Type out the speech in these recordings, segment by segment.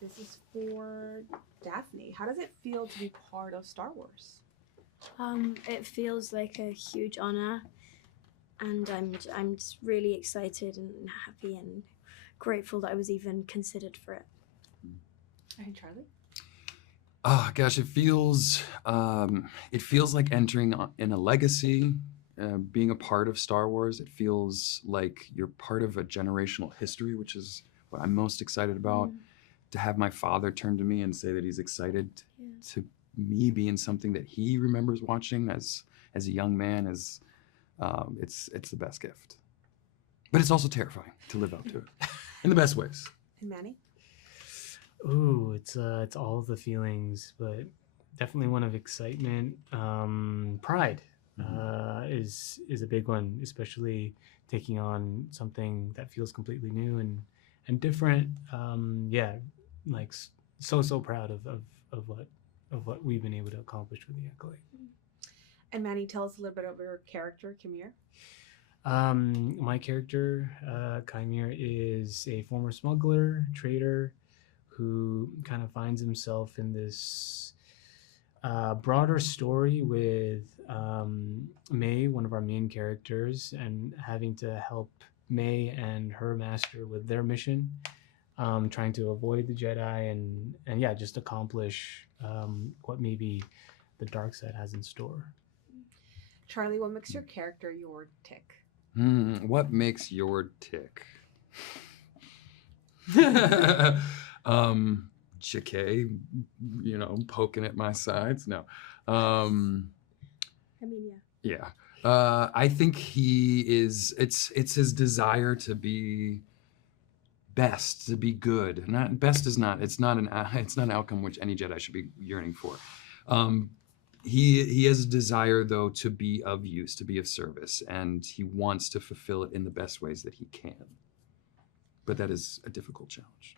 This is for Daphne. How does it feel to be part of Star Wars? It feels like a huge honor, and I'm just really excited and happy and grateful that I was even considered for it. And Charlie? Oh gosh, it feels like entering in a legacy, being a part of Star Wars. It feels like you're part of a generational history, which is what I'm most excited about. To have my father turn to me and say that he's excited to me be in something that he remembers watching as a young man is it's the best gift. But it's also terrifying to live up to it in the best ways. And Manny? Ooh, it's all the feelings, but definitely one of excitement. Pride is a big one, especially taking on something that feels completely new and different. Yeah, like so proud of what we've been able to accomplish with the Acolyte. And Manny, tell us a little bit about your character, Kamir. My character, Kaimir, is a former smuggler, trader, who kind of finds himself in this broader story with May, one of our main characters, and having to help May and her master with their mission, trying to avoid the Jedi and yeah, just accomplish what maybe the dark side has in store. Charlie, what makes your character your tick? What makes your tick? Jacquet, poking at my sides. No. I mean, Yeah. I think it's his desire to be best, to be good. It's not an outcome which any Jedi should be yearning for. He has a desire, though, to be of use, to be of service, and he wants to fulfill it in the best ways that he can. But that is a difficult challenge.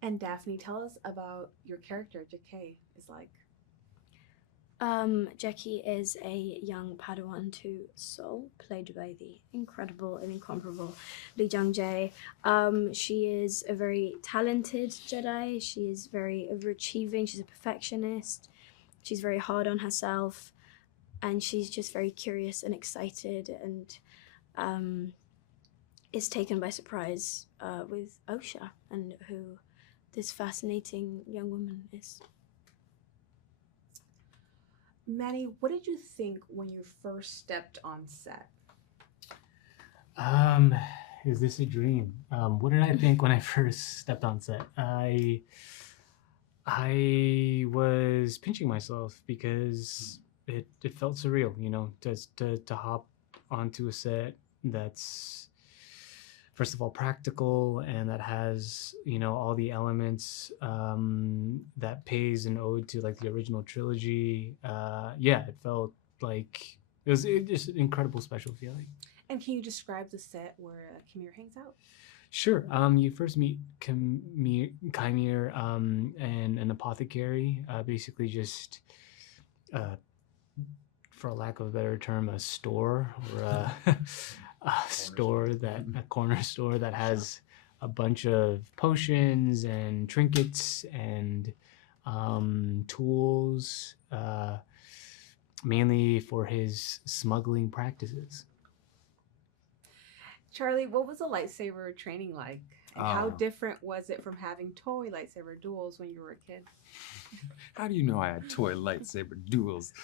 And Daphne, tell us about your character, Jacquet, is like. Jackie is a young Padawan to Sol, played by the incredible and incomparable Jung-jae. She is a very talented Jedi. She is very overachieving. She's a perfectionist. She's very hard on herself, and she's just very curious and excited, and is taken by surprise with Osha and who this fascinating young woman is. Manny, what did you think when you first stepped on set? Is this a dream? What did I think when I first stepped on set? I was pinching myself because it felt surreal, just to hop onto a set that's first of all practical and that has all the elements that pays an ode to like the original trilogy. It felt like it was just an incredible special feeling. And can you describe the set where Kamir hangs out? Sure. You first meet Kaimir and an apothecary, basically just, for a lack of a better term, a store or a corner store that has a bunch of potions and trinkets and tools, mainly for his smuggling practices. Charlie, what was the lightsaber training like? And how different was it from having toy lightsaber duels when you were a kid? How do you know I had toy lightsaber duels?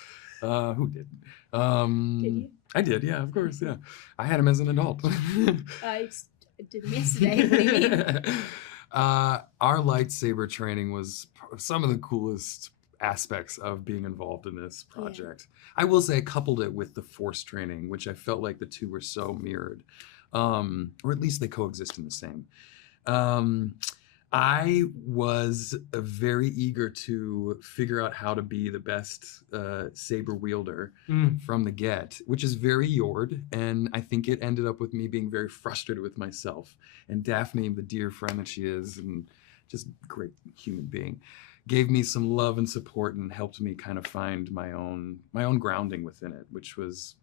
Who didn't? Did you? I did, yeah, of course, yeah. I had them as an adult. I did them yesterday. What do you mean? Our lightsaber training was some of the coolest aspects of being involved in this project. Yeah. I will say I coupled it with the Force training, which I felt like the two were so mirrored. Or at least they coexist in the same. I was very eager to figure out how to be the best saber wielder from the get, which is very Yord, and I think it ended up with me being very frustrated with myself. And Daphne, the dear friend that she is, and just great human being, gave me some love and support and helped me kind of find my own grounding within it, which was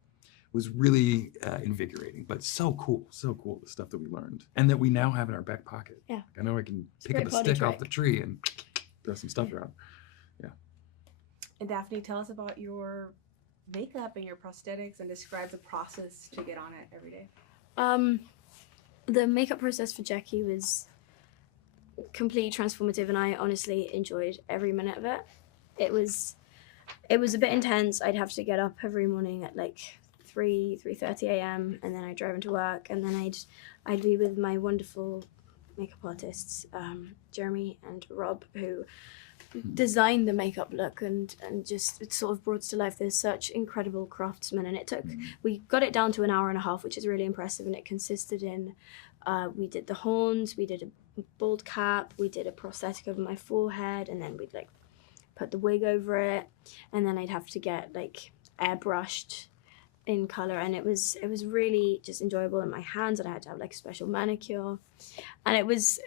was really invigorating, but so cool the stuff that we learned and that we now have in our back pocket. Yeah. I know I can It's a pick up great a body stick off trick. the tree and throw some stuff around. And Daphne, tell us about your makeup and your prosthetics and describe the process to get on it every day. The makeup process for Jackie was completely transformative, and I honestly enjoyed every minute of it. It was a bit intense. I'd have to get up every morning at like 3:30 a.m. and then I'd drive into work, and then I'd be with my wonderful makeup artists, Jeremy and Rob, who designed the makeup look and just it sort of brought to life. There's such incredible craftsmen, and it took we got it down to an hour and a half, which is really impressive, and it consisted in we did the horns, we did a bald cap, we did a prosthetic over my forehead, and then we'd like put the wig over it, and then I'd have to get like airbrushed in color, and it was really just enjoyable in my hands, and I had to have like a special manicure, and it was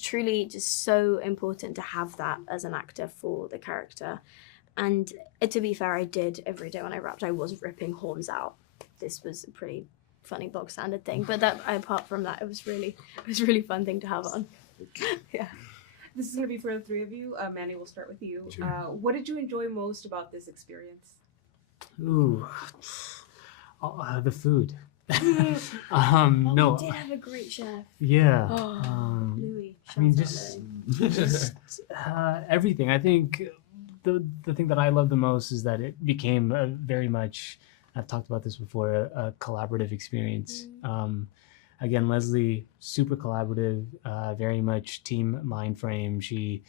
truly just so important to have that as an actor for the character. And to be fair, I did every day when I rapped, I was ripping horns out. This was a pretty funny bog standard thing, but that apart from that, it was really fun thing to have on. Yeah. This is going to be for the three of you. Manny, we'll start with you. Sure. What did you enjoy most about this experience? Ooh, the food. No, We did have a great chef. yeah. Louis. I mean, Shouts out Louis. just everything. I think the thing that I love the most is that it became a very much, I've talked about this before, a collaborative experience. Again, Leslie, super collaborative, very much team mind frame. She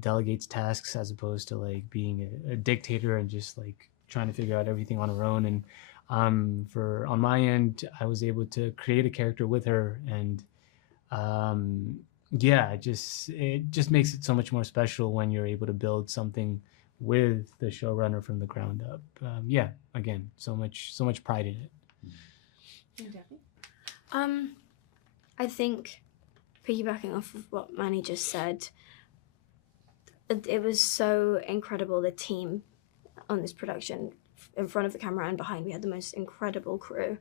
delegates tasks as opposed to like being a dictator and just like trying to figure out everything on her own. And on my end, I was able to create a character with her, and it just makes it so much more special when you're able to build something with the showrunner from the ground up. Again, so much pride in it. And Daphne? I think, piggybacking off of what Manny just said, it was so incredible, the team on this production, in front of the camera and behind. We had the most incredible crew,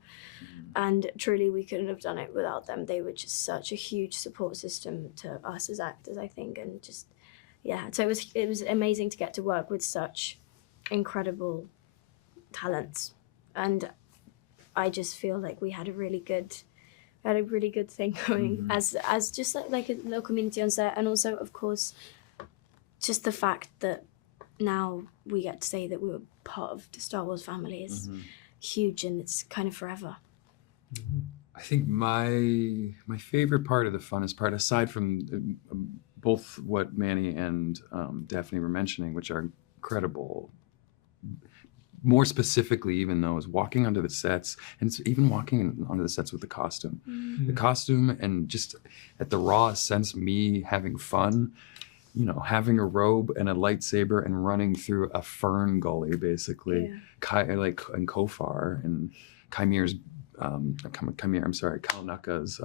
and truly we couldn't have done it without them. They were just such a huge support system to us as actors, I think, and just, so it was amazing to get to work with such incredible talents, and I just feel like we had a really good thing going as just like a little community on set. And also, of course, just the fact that now we get to say that we were part of the Star Wars family is huge, and it's kind of forever. I think my favorite part of the funnest part, aside from both what Manny and Daphne were mentioning, which are incredible, more specifically even though, is walking onto the sets, and it's even walking onto the sets with the costume. The costume, and just at the rawest sense, me having fun, having a robe and a lightsaber and running through a fern gully, basically, like in Kofar and Kymir's, Kalnaka's,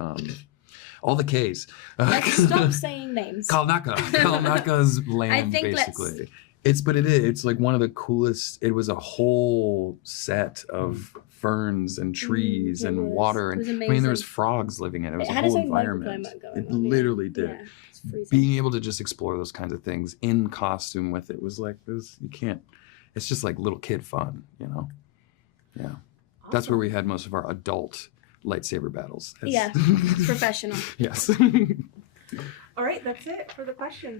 all the K's. Let's stop saying names. Kalnaka's land, I think basically. It's like one of the coolest. It was a whole set of ferns and trees and water, and I mean there was frogs living in it. It was a whole environment. It literally did. Yeah, it's freezing. Being able to just explore those kinds of things in costume with it was like this. You can't. It's just like little kid fun, Yeah. Awesome. That's where we had most of our adult lightsaber battles. It's professional. Yes. All right, that's it for the questions.